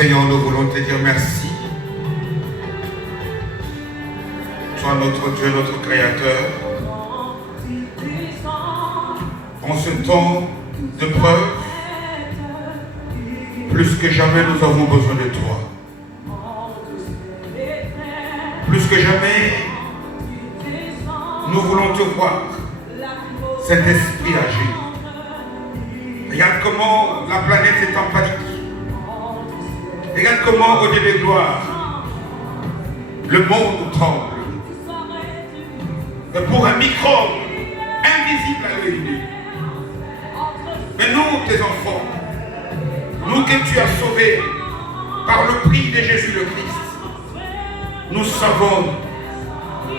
Seigneur, nous voulons te dire merci. Toi, notre Dieu, notre Créateur, en ce temps de preuve, plus que jamais nous avons besoin de toi. Plus que jamais, nous voulons te voir, cet esprit agir. Regarde comment la planète est en panique. Regarde comment, au Dieu de gloire, le monde tremble. Mais pour un microbe invisible à l'œil nu. Mais nous, tes enfants, nous que tu as sauvés par le prix de Jésus le Christ, nous savons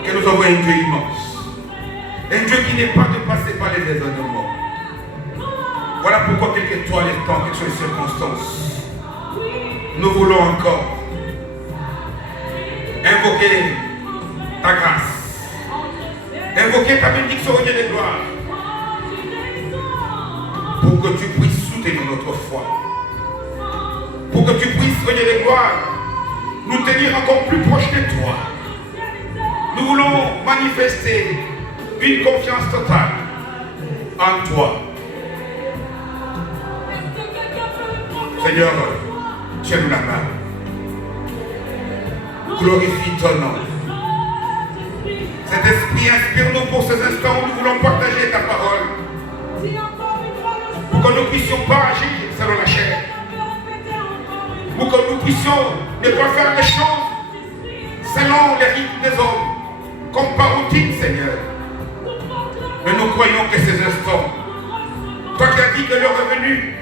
que nous avons un Dieu immense. Un Dieu qui n'est pas dépassé par les raisonnements. Voilà pourquoi, quel que soit les temps, quelles que soient les circonstances, nous voulons encore invoquer ta grâce, invoquer ta bénédiction au Dieu de gloire, pour que tu puisses soutenir notre foi, pour que tu puisses, au Dieu de gloire, nous tenir encore plus proches de toi. Nous voulons manifester une confiance totale en toi. Seigneur, tiens-nous la main. Glorifie ton nom. Cet esprit, inspire-nous pour ces instants où nous voulons partager ta parole. Pour que nous ne puissions pas agir selon la chair. Pour que nous puissions ne pas faire des choses selon les rythmes des hommes, comme par routine, Seigneur. Mais nous croyons que ces instants, toi qui as dit que l'heure est venue,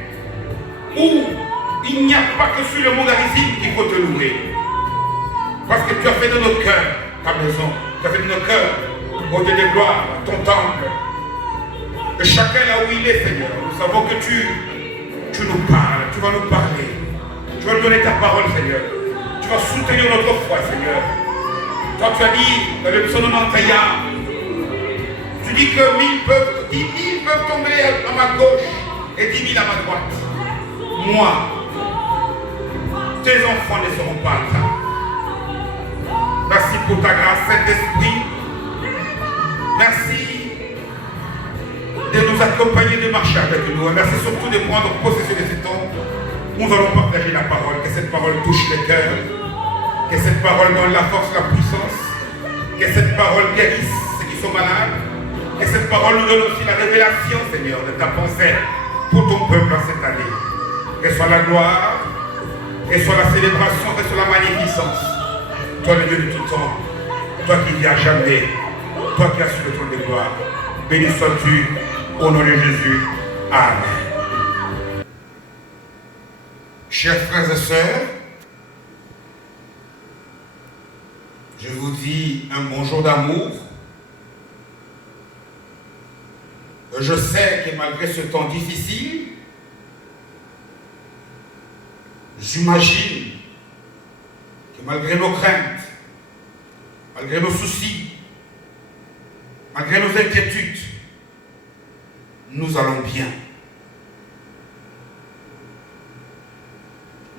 où il n'y a pas que sur le mont Garizim qu'il faut te louer. Parce que tu as fait de nos cœurs ta maison. Tu as fait de nos cœurs, au Dieu de gloire, ton temple. Et chacun là où il est, Seigneur, nous savons que tu nous parles, tu vas nous parler. Tu vas nous donner ta parole, Seigneur. Tu vas soutenir notre foi, Seigneur. Toi, tu as dit dans le psaume 91, tu dis que 10 000 peuvent tomber à ma gauche et 10 000 à ma droite. Moi, tes enfants ne seront pas atteints. Merci pour ta grâce, Saint-Esprit. Merci de nous accompagner, de marcher avec nous. Merci surtout de prendre possession de ce temps. Nous allons partager la parole. Que cette parole touche les cœurs. Que cette parole donne la force, la puissance. Que cette parole guérisse ceux qui sont malades. Que cette parole nous donne aussi la révélation, Seigneur, de ta pensée pour ton peuple en cette année. Que soit la gloire, que soit la célébration, que soit la magnificence. Toi le Dieu de tout temps, toi qui vis à jamais, toi qui as sur le trône de gloire, béni sois-tu au nom de Jésus. Amen. Chers frères et sœurs, je vous dis un bonjour d'amour. Je sais que malgré ce temps difficile, j'imagine que malgré nos craintes, malgré nos soucis, malgré nos inquiétudes, nous allons bien.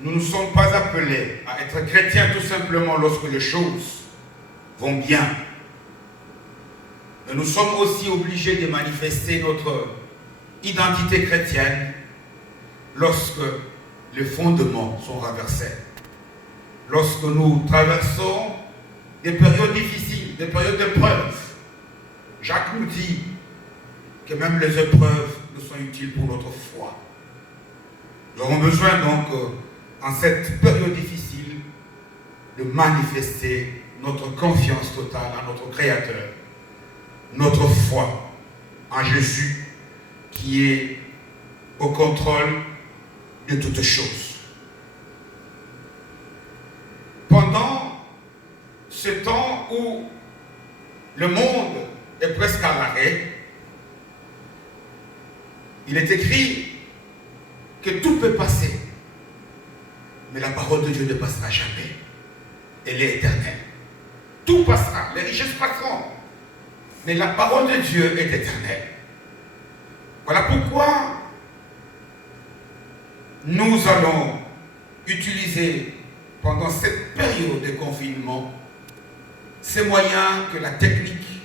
Nous ne sommes pas appelés à être chrétiens tout simplement lorsque les choses vont bien. Mais nous sommes aussi obligés de manifester notre identité chrétienne lorsque les fondements sont renversés. Lorsque nous traversons des périodes difficiles, des périodes d'épreuves. Jacques nous dit que même les épreuves nous sont utiles pour notre foi. Nous avons besoin donc, en cette période difficile, de manifester notre confiance totale à notre Créateur, notre foi en Jésus qui est au contrôle de toutes choses. Pendant ce temps où le monde est presque à l'arrêt, il est écrit que tout peut passer, mais la parole de Dieu ne passera jamais. Elle est éternelle. Tout passera, les richesses passeront, mais la parole de Dieu est éternelle. Voilà pourquoi nous allons utiliser pendant cette période de confinement ces moyens que la technique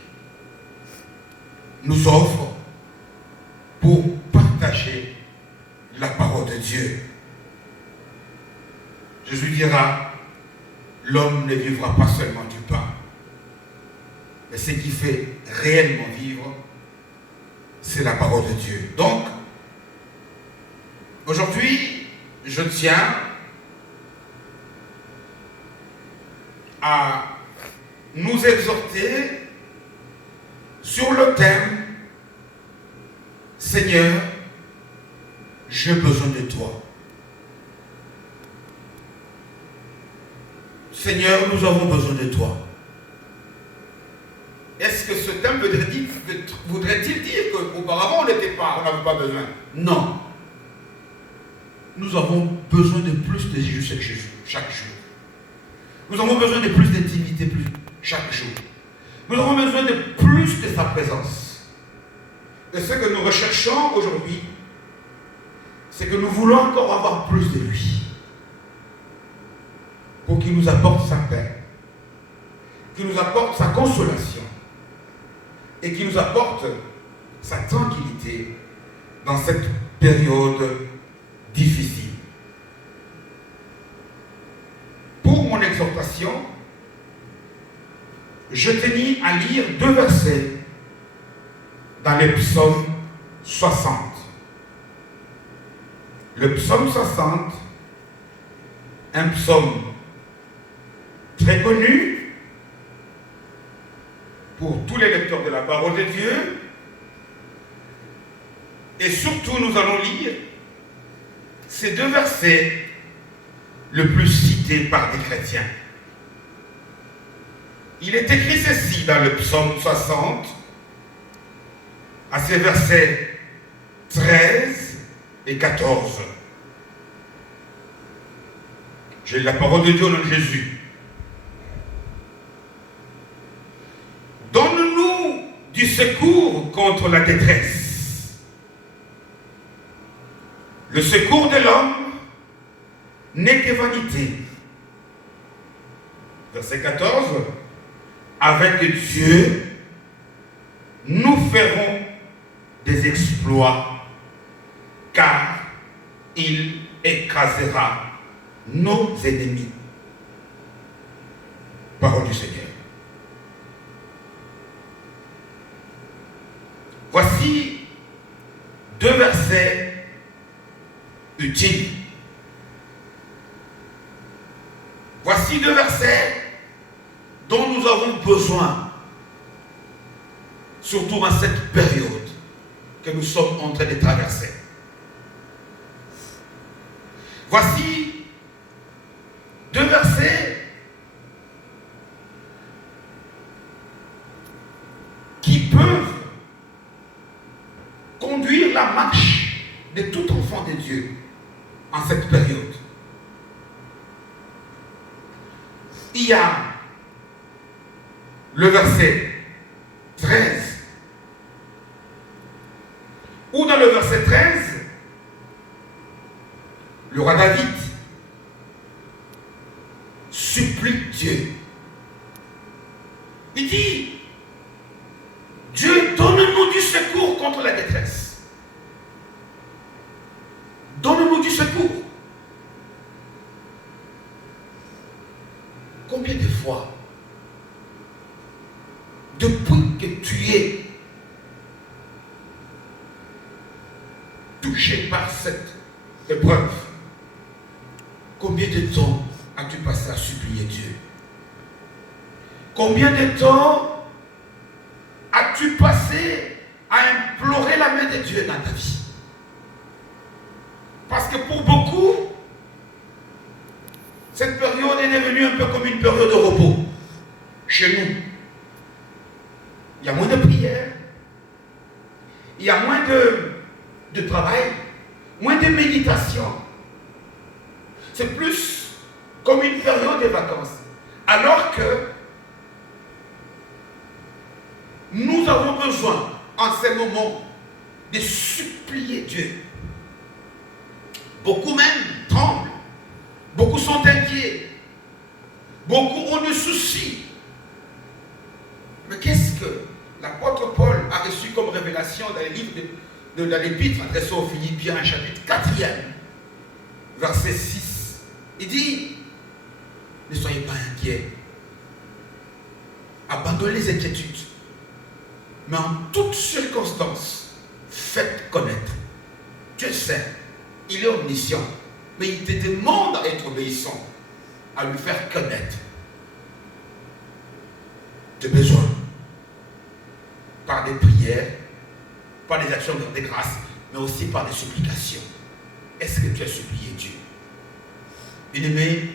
nous offre pour partager la parole de Dieu. Jésus dira, l'homme ne vivra pas seulement du pain, mais ce qui fait réellement vivre, c'est la parole de Dieu. Donc, aujourd'hui, je tiens à nous exhorter sur le thème « Seigneur, j'ai besoin de toi ». Seigneur, nous avons besoin de toi. Est-ce que ce thème voudrait-il dire qu'auparavant on n'avait pas besoin? Non. Nous avons besoin de plus de Jésus chaque jour. Nous avons besoin de plus d'intimité chaque jour. Nous avons besoin de plus de sa présence. Et ce que nous recherchons aujourd'hui, c'est que nous voulons encore avoir plus de lui. Pour qu'il nous apporte sa paix, qu'il nous apporte sa consolation et qu'il nous apporte sa tranquillité dans cette période difficile. Pour mon exhortation, je tenais à lire 2 versets dans le psaume 60. Le psaume 60, un psaume très connu pour tous les lecteurs de la parole de Dieu. Et surtout, nous allons lire ces 2 versets le plus cités par des chrétiens. Il est écrit ceci dans le psaume 60, à ces versets 13 et 14. J'ai la parole de Dieu au nom de Jésus. Donne-nous du secours contre la détresse. Le secours de l'homme n'est que vanité. Verset 14. Avec Dieu, nous ferons des exploits, car il écrasera nos ennemis. Parole du Seigneur. Voici 2 versets utiles. Voici 2 versets dont nous avons besoin, surtout en cette période que nous sommes en train de traverser. Voici 2 versets qui peuvent conduire la marche de tout enfant de Dieu en cette période. Il y a le verset 13, où dans le verset 13, le roi David supplie Dieu. Il dit, Dieu, donne-nous du secours contre la détresse. Donne-nous du secours. Combien de fois, depuis que tu es touché par cette épreuve, combien de temps as-tu passé à supplier Dieu? Combien de temps as-tu passé à implorer la main de Dieu dans ta vie? Parce que pour beaucoup, cette période est devenue un peu comme une période de repos. Chez nous, il y a moins de prières, il y a moins de travail, moins de méditation. C'est plus comme une période de vacances. Alors que nous avons besoin, en ces moments, de supplier Dieu. Beaucoup même tremblent. Beaucoup inquiets. Beaucoup ont des soucis. Mais qu'est-ce que l'apôtre Paul a reçu comme révélation dans les livres de l'Épître adressé aux Philippiens, chapitre 4e, verset 6. Il dit, ne soyez pas inquiets. Abandonnez les inquiétudes. Mais en toutes circonstances, faites connaître. Dieu sait, il est omniscient. Mais il te demande d'être obéissant, à lui faire connaître tes besoins. Par des prières, par des actions de grâce, mais aussi par des supplications. Est-ce que tu as supplié Dieu? Bien-aimé,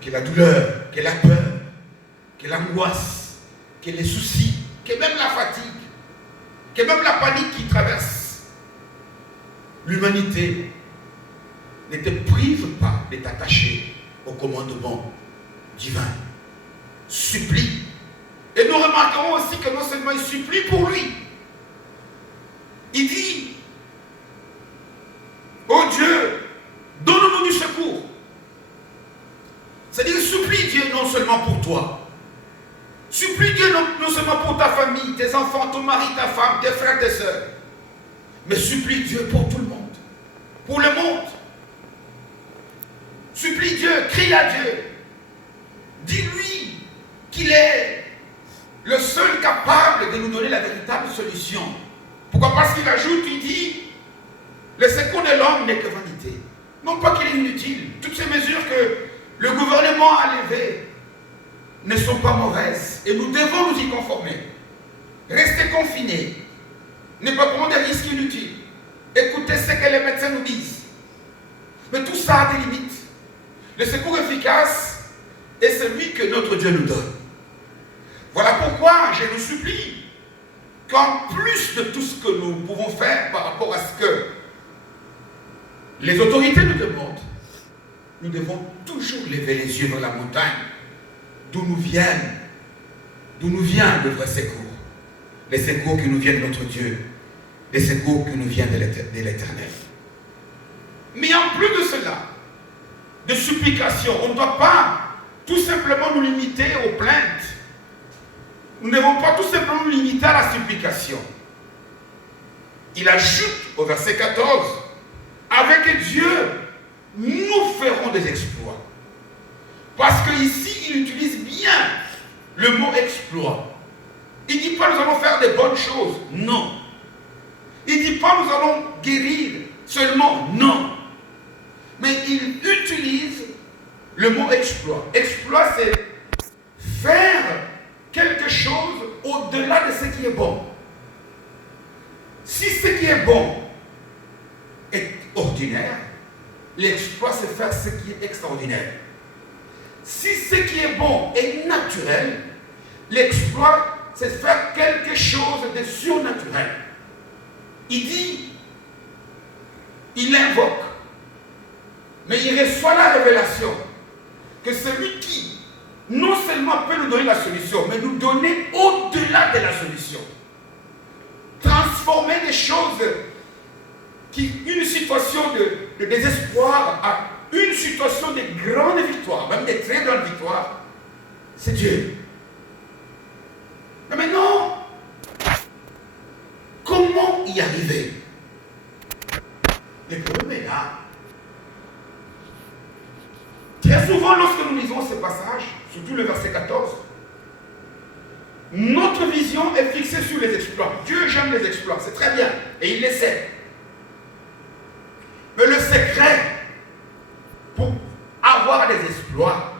que la douleur, que la peur, que l'angoisse, que les soucis, que même la fatigue, que même la panique qui traverse l'humanité ne te prive pas de t'attacher au commandement divin. Supplie. Et nous remarquerons aussi que non seulement il supplie pour lui, il dit, oh Dieu, donne-nous du secours. C'est-à-dire, supplie Dieu non seulement pour toi, supplie Dieu non seulement pour ta famille, tes enfants, ton mari, ta femme, tes frères, tes soeurs, mais supplie Dieu pour tout le monde, pour le monde. Supplie Dieu, crie à Dieu, dis-lui qu'il est le seul capable de nous donner la véritable solution. Pourquoi? Parce qu'il ajoute, il dit, le secours de l'homme n'est que vanité. Non pas qu'il est inutile. Toutes ces mesures que le gouvernement a levées ne sont pas mauvaises. Et nous devons nous y conformer. Rester confinés. Ne pas prendre des risques inutiles. Écoutez ce que les médecins nous disent. Mais tout ça a des limites. Le secours efficace est celui que notre Dieu nous donne. Voilà pourquoi je nous supplie qu'en plus de tout ce que nous pouvons faire par rapport à ce que les autorités nous demandent, nous devons toujours lever les yeux vers la montagne d'où nous vient le vrai secours. Les secours qui nous viennent de notre Dieu, les secours qui nous viennent de l'Éternel. Mais en plus de cela, de supplication, on ne doit pas tout simplement nous limiter aux plaintes. Nous ne devons pas tout simplement nous limiter à la supplication. Il ajoute au verset 14, avec Dieu, nous ferons des exploits. Parce qu'ici, il utilise bien le mot exploit. Il ne dit pas nous allons faire des bonnes choses. Non. Il ne dit pas nous allons guérir seulement. Non. Mais il utilise le mot exploit. Exploit, c'est faire quelque chose au-delà de ce qui est bon. Si ce qui est bon est ordinaire, l'exploit, c'est faire ce qui est extraordinaire. Si ce qui est bon est naturel, l'exploit, c'est faire quelque chose de surnaturel. Il dit, il invoque, mais il reçoit la révélation que celui qui non seulement peut nous donner la solution, mais nous donner au-delà de la solution. Transformer des choses une situation de désespoir à une situation de grande victoire, même de très grande victoire, c'est Dieu. Mais maintenant, comment y arriver? Le problème est là. Très souvent, lorsque nous lisons ce passage, surtout le verset 14, notre vision est fixée sur les exploits. Dieu j'aime les exploits, c'est très bien, et il les sait. Mais le secret pour avoir des exploits,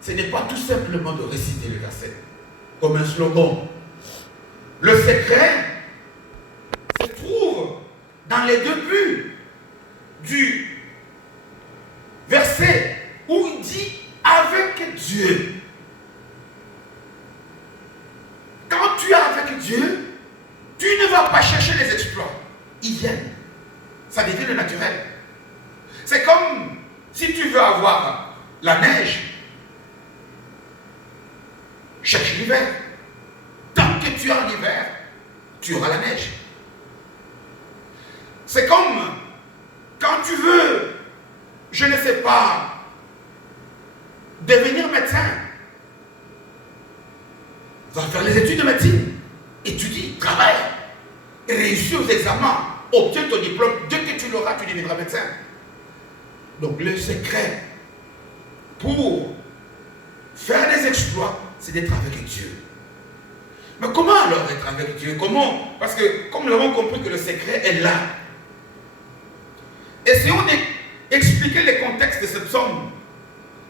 ce n'est pas tout simplement de réciter le verset comme un slogan. Le secret se trouve dans les débuts du verset où il dit avec Dieu. Quand tu es avec Dieu, tu ne vas pas chercher les exploits. Ils viennent. Ça devient le naturel. C'est comme si tu veux avoir la neige, cherche l'hiver. Tant que tu es en hiver, tu auras la neige. C'est comme quand tu veux, je ne sais pas, devenir médecin. Va faire les études de médecine. Étudie, travaille. Réussis aux examens. Obtiens ton diplôme. Dès que tu l'auras, tu deviendras médecin. Donc le secret pour faire des exploits, c'est d'être avec Dieu. Mais comment alors être avec Dieu? Comment? Parce que comme nous avons compris que le secret est là. Essayons d'expliquer les contextes de ce psaume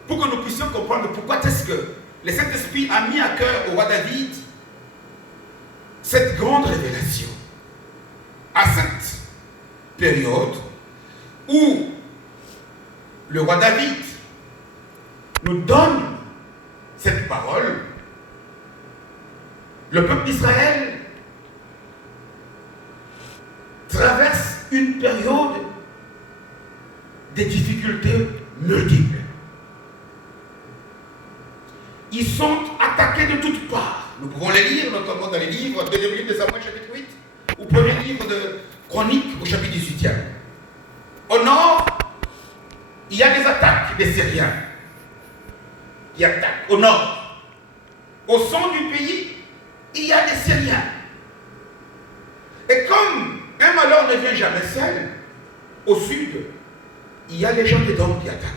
pour que nous puissions comprendre pourquoi est-ce que le Saint-Esprit a mis à cœur au roi David cette grande révélation. À cette période où le roi David nous donne cette parole, le peuple d'Israël traverse une période de difficultés multiples. Ils sont attaqués de toutes parts. Nous pouvons les lire, notamment dans les livres, deuxième livre de Samuel, chapitre 8, ou premier livre de Chroniques, au chapitre 18e. Au nord, il y a des attaques des Syriens qui attaquent au nord. Au centre du pays, il y a des Syriens. Et comme un malheur ne vient jamais seul, au sud, il y a les gens d'Édom qui attaquent.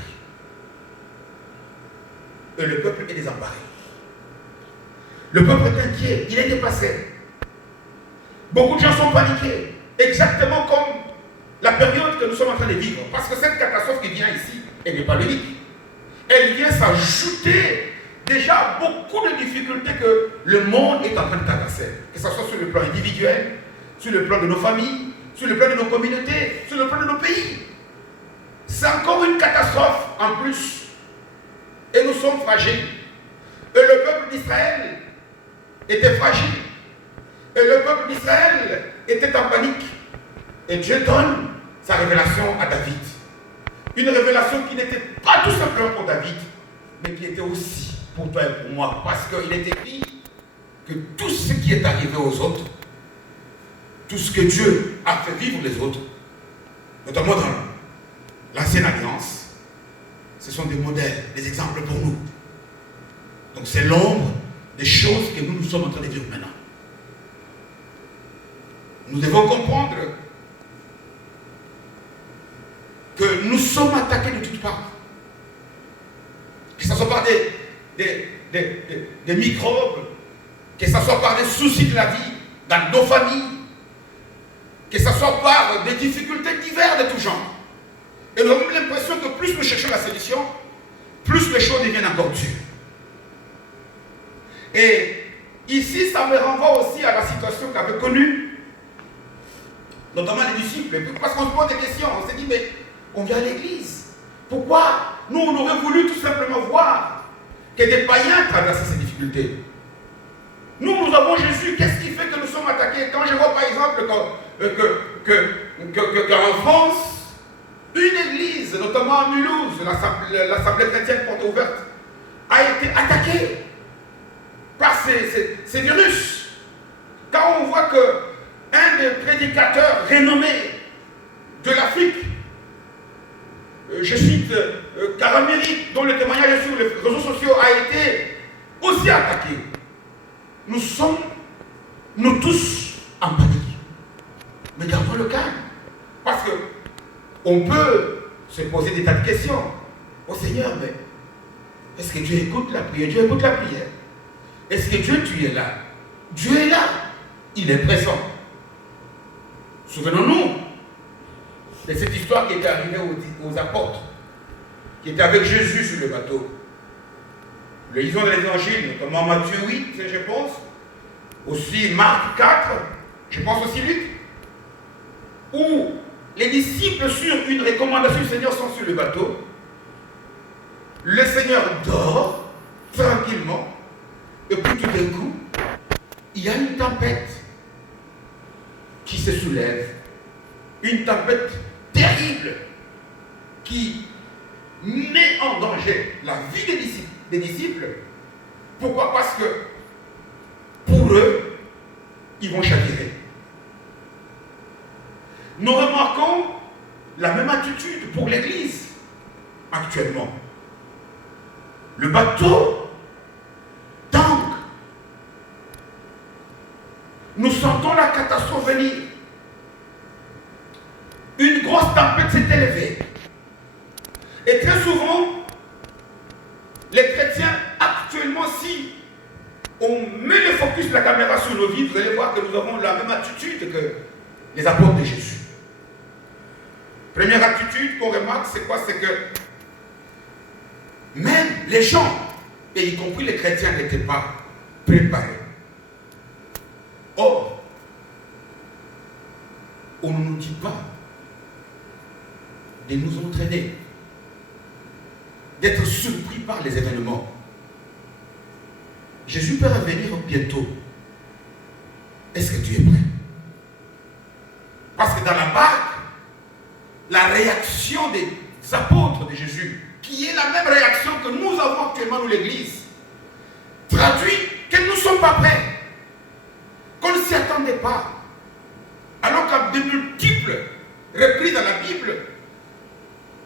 Et le peuple est désemparé. Le peuple est inquiet, il est dépassé. Beaucoup de gens sont paniqués, exactement comme la période que nous sommes en train de vivre. Parce que cette catastrophe qui vient ici, elle n'est pas unique. Elle vient s'ajouter déjà à beaucoup de difficultés que le monde est en train de traverser. Que ce soit sur le plan individuel, sur le plan de nos familles, sur le plan de nos communautés, sur le plan de nos pays. C'est encore une catastrophe en plus. Et nous sommes fragiles. Et le peuple d'Israël était fragile. Et le peuple d'Israël était en panique. Et Dieu donne sa révélation à David. Une révélation qui n'était pas tout simplement pour David, mais qui était aussi pour toi et pour moi. Parce qu'il est écrit que tout ce qui est arrivé aux autres, tout ce que Dieu a fait vivre les autres, notamment dans l'Ancienne Alliance, ce sont des modèles, des exemples pour nous. Donc c'est l'ombre des choses que nous sommes en train de vivre maintenant. Nous devons comprendre que nous sommes attaqués de toutes parts. Que ce soit par des microbes, que ce soit par des soucis de la vie, dans nos familles, que ce soit par des difficultés diverses de tout genre. Et nous avons l'impression que plus nous cherchons la solution, plus les choses deviennent encore dures. Et ici, ça me renvoie aussi à la situation qu'avaient connue, notamment les disciples. Parce qu'on se pose des questions, on s'est dit, mais on vient à l'église. Pourquoi? Nous, on aurait voulu tout simplement voir que des païens traversent ces difficultés. Nous avons Jésus. Qu'est-ce qui fait que nous sommes attaqués? Quand je vois par exemple qu'en France, une église, notamment à Mulhouse, l'Assemblée chrétienne porte ouverte, a été attaquée par ces virus. Quand on voit qu'un des prédicateurs renommés de l'Afrique, je cite Karamiri, dont le témoignage sur les réseaux sociaux a été aussi attaqué, nous sommes, nous tous, en panique. Mais gardons le calme. Parce que on peut se poser des tas de questions. Oh Seigneur, mais est-ce que Dieu écoute la prière? Dieu écoute la prière. Est-ce que Dieu, tu es là? Dieu est là. Il est présent. Souvenons-nous de cette histoire qui était arrivée aux apôtres, qui étaient avec Jésus sur le bateau. Le lisons de l'évangile, notamment Matthieu 8, je pense, aussi Marc 4, je pense aussi Luc, où les disciples, sur une recommandation du Seigneur, sont sur le bateau. Le Seigneur dort tranquillement, et puis tout d'un coup, il y a une tempête qui se soulève, une tempête terrible qui met en danger la vie des disciples. Pourquoi? Parce que pour eux, ils vont chavirer. Nous remarquons la même attitude pour l'Église actuellement. Le bateau tangue. Nous sentons la catastrophe venir. Une grosse tempête s'est élevée. Et très souvent, les chrétiens, actuellement, si on met le focus de la caméra sur nos vies, vous allez voir que nous avons la même attitude que les apôtres de Jésus. Première attitude qu'on remarque, c'est quoi? C'est que même les gens, et y compris les chrétiens, n'étaient pas préparés. Or, on ne nous dit pas de nous entraîner, d'être surpris par les événements. Jésus peut revenir bientôt. Est-ce que tu es prêt? Parce que dans la barque, la réaction des apôtres de Jésus, qui est la même réaction que nous avons actuellement nous l'Église, traduit que nous ne sommes pas prêts, qu'on ne s'y attendait pas. Alors qu'à de multiples reprises dans la Bible,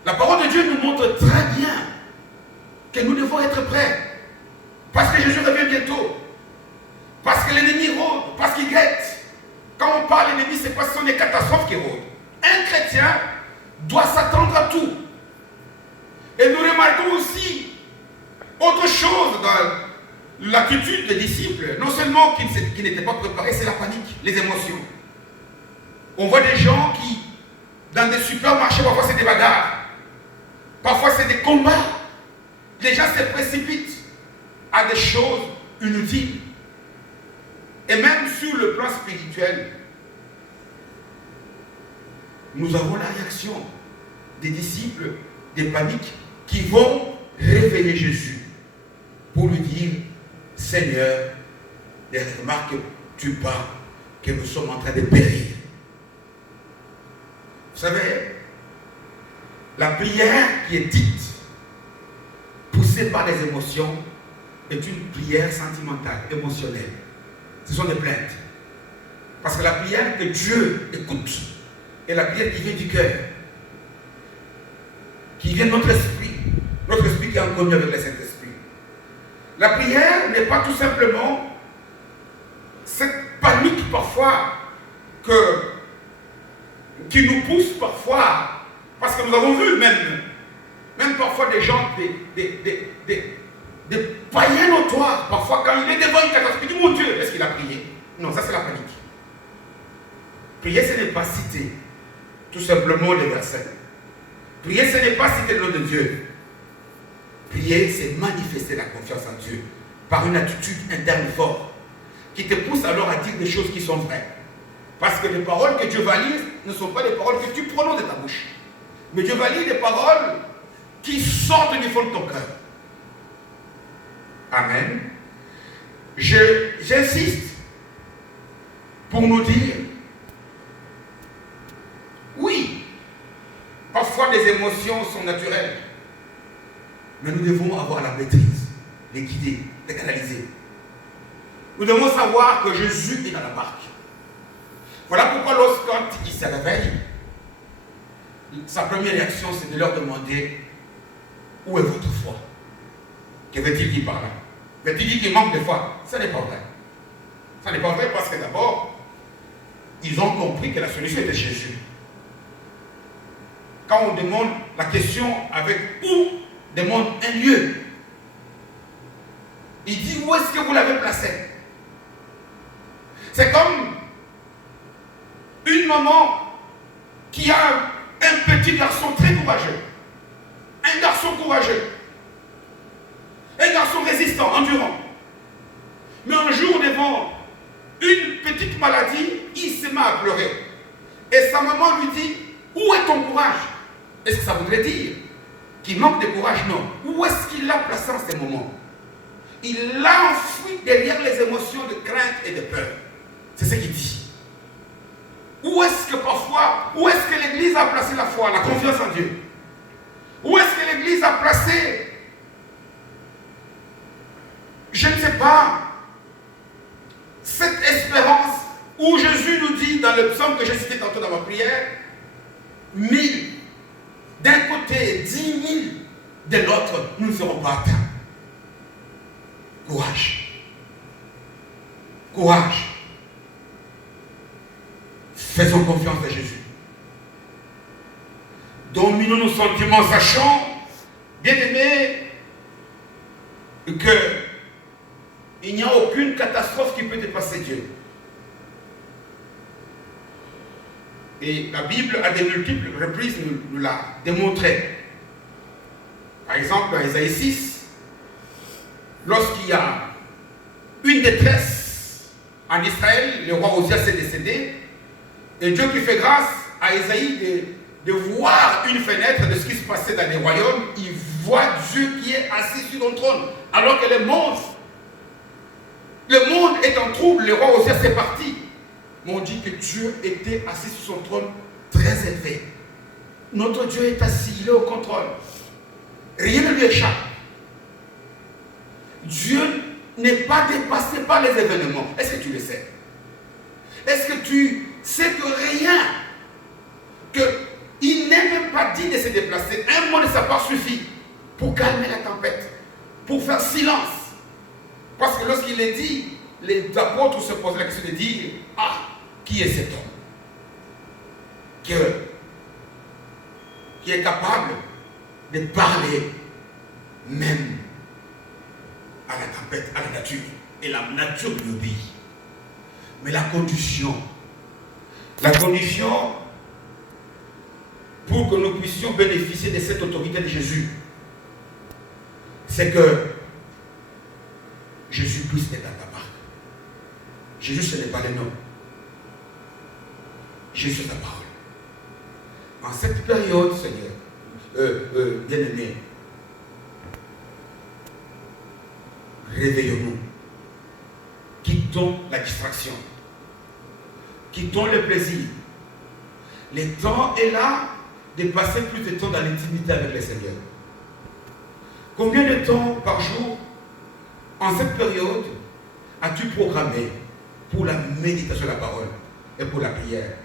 la parole de Dieu nous montre très bien que nous devons être prêts. Parce que Jésus revient bientôt. Parce que l'ennemi rôde, parce qu'il guette. Quand on parle d'ennemi, c'est quoi? Ce sont des catastrophes qui rôdent. Un chrétien doit s'attendre à tout. Et nous remarquons aussi autre chose dans l'attitude des disciples. Non seulement qu'ils n'étaient pas préparés, c'est la panique, les émotions. On voit des gens qui, dans des supermarchés, parfois c'est des bagarres. Parfois c'est des combats. Les gens se précipitent à des choses inutiles. Et même sur le plan spirituel, nous avons la réaction des disciples, des paniques, qui vont réveiller Jésus pour lui dire, Seigneur, remarques-tu pas que nous sommes en train de périr? Vous savez, la prière qui est dite, poussée par les émotions, est une prière sentimentale, émotionnelle. Ce sont des plaintes. Parce que la prière que Dieu écoute est la prière qui vient du cœur, qui vient de notre esprit qui est en communion avec le Saint-Esprit. La prière n'est pas tout simplement cette panique parfois qui nous pousse parfois, parce que nous avons vu même parfois des gens, des païens notoires, parfois quand il est devant une catastrophe, il dit, mon Dieu, est-ce qu'il a prié? Non, ça c'est la panique. Prier, ce n'est pas citer tout simplement les versets. Prier, ce n'est pas citer le nom de Dieu. Prier, c'est manifester la confiance en Dieu par une attitude interne forte qui te pousse alors à dire des choses qui sont vraies. Parce que les paroles que Dieu valide ne sont pas des paroles que tu prononces de ta bouche. Mais Dieu valide des paroles qui sortent du fond de ton cœur. Amen. J'insiste pour nous dire, oui, parfois les émotions sont naturelles, mais nous devons avoir la maîtrise, les guider, les canaliser. Nous devons savoir que Jésus est dans la barque. Voilà pourquoi lorsqu'il se réveille, sa première réaction c'est de leur demander, où est votre foi? Que veut-il dire par là? Veut-il dire qu'il manque de foi? Ça n'est pas vrai. Ça n'est pas vrai parce que d'abord, ils ont compris que la solution était Jésus. Quand on demande la question avec où, demande un lieu. Il dit où est-ce que vous l'avez placé? C'est comme une maman qui a un petit garçon très courageux. Un garçon courageux. Un garçon résistant, endurant. Mais un jour, devant une petite maladie, il se met à pleurer. Et sa maman lui dit, où est ton courage? Est-ce que ça voudrait dire qu'il manque de courage? Non. Où est-ce qu'il l'a placé en ces moments? Il l'a enfoui derrière les émotions de crainte et de peur. C'est ce qu'il dit. Où est-ce que l'Église a placé la foi, la confiance en Dieu? Où est-ce que l'Église a placé, je ne sais pas, cette espérance où Jésus nous dit dans le psaume que j'ai cité tantôt dans ma prière, 1000 d'un côté, 10 000 de l'autre, nous ne serons pas atteints. Courage. Courage. Faisons confiance à Jésus. Dominons nos sentiments, sachant, bien aimé, qu'il n'y a aucune catastrophe qui peut dépasser Dieu. Et la Bible, à de multiples reprises, nous l'a démontré. Par exemple, dans Ésaïe 6, lorsqu'il y a une détresse en Israël, le roi Osias est décédé, et Dieu qui fait grâce à Ésaïe de voir une fenêtre de ce qui se passait dans les royaumes, il voit Dieu qui est assis sur son trône, alors que le monde est en trouble, le roi Osias est parti. Mais on dit que Dieu était assis sur son trône très élevé. Notre Dieu est assis, il est au contrôle. Rien ne lui échappe. Dieu n'est pas dépassé par les événements. Est-ce que tu le sais? Est-ce que tu sais que rien, qu'il n'est même pas dit de se déplacer. Un mot de sa part suffit pour calmer la tempête, pour faire silence. Parce que lorsqu'il est dit, les apôtres se posent la question de dire, ah, qui est cet homme qui est capable de parler même à la tempête, à la nature. Et la nature lui obéit. Mais la condition pour que nous puissions bénéficier de cette autorité de Jésus, c'est que Jésus puisse être à ta barque. Jésus, ce n'est pas le nom. Jésus, ta parole. En cette période, Seigneur, bien-aimé, réveillons-nous. Quittons la distraction. Quittons le plaisir. Le temps est là de passer plus de temps dans l'intimité avec le Seigneur. Combien de temps par jour, en cette période, as-tu programmé pour la méditation de la parole et pour la prière?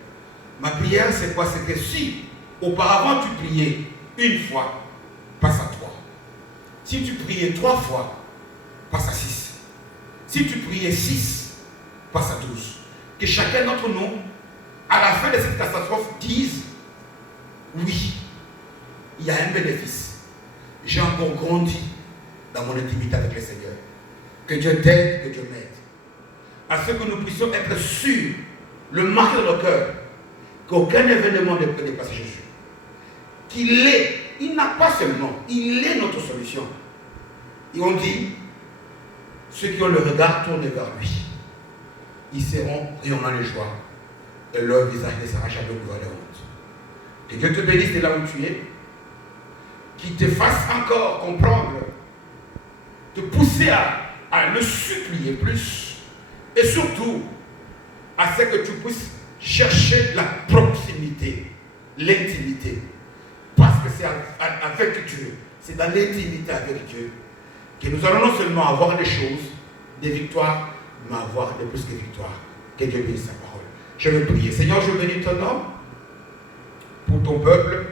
Ma prière, c'est quoi? C'est que si auparavant tu priais une fois, passe à 3. Si tu priais 3 fois, passe à 6. Si tu priais 6, passe à 12. Que chacun d'entre nous, à la fin de cette catastrophe, dise, oui, il y a un bénéfice. J'ai encore grandi dans mon intimité avec le Seigneur. Que Dieu t'aide, que Dieu m'aide. À ce que nous puissions être sûrs, le marquer dans nos cœurs, qu'aucun événement ne peut dépasser Jésus. Qu'il est, il n'a pas seulement, il est notre solution. Et on dit, ceux qui ont le regard tourné vers lui, ils seront rayonnants de joie et leur visage ne sera jamais couvert de honte. Que Dieu te bénisse de là où tu es, qu'il te fasse encore comprendre, te pousser à le supplier plus, et surtout à ce que tu puisses chercher la proximité, l'intimité. Parce que c'est avec Dieu, c'est dans l'intimité avec Dieu que nous allons non seulement avoir des choses, des victoires, mais avoir de plus que victoires. Que Dieu bénisse sa parole. Je vais prier. Seigneur, je bénis ton nom pour ton peuple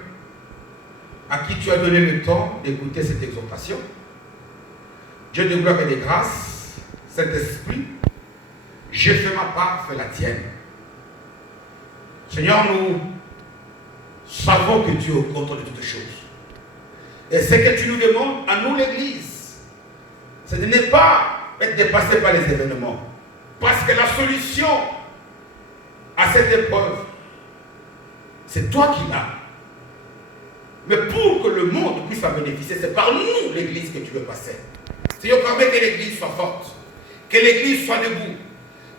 à qui tu as donné le temps d'écouter cette exhortation. Dieu de gloire et de grâce, Saint-Esprit, j'ai fait ma part, fais la tienne. Seigneur, nous savons que tu es au contrôle de toutes choses. Et ce que tu nous demandes, à nous l'Église, c'est de ne pas être dépassé par les événements. Parce que la solution à cette épreuve, c'est toi qui l'as. Mais pour que le monde puisse en bénéficier, c'est par nous, l'Église, que tu veux passer. Seigneur, permets que l'Église soit forte, que l'Église soit debout,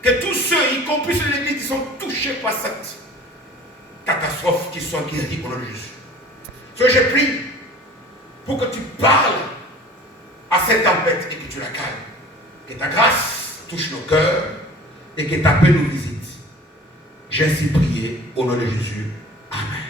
que tous ceux, y compris ceux de l'Église, qui sont touchés par cette catastrophe, qui soient guéris au nom de Jésus. Seigneur, je prie pour que tu parles à cette tempête et que tu la calmes. Que ta grâce touche nos cœurs et que ta paix nous visite. J'ai ainsi prié au nom de Jésus. Amen.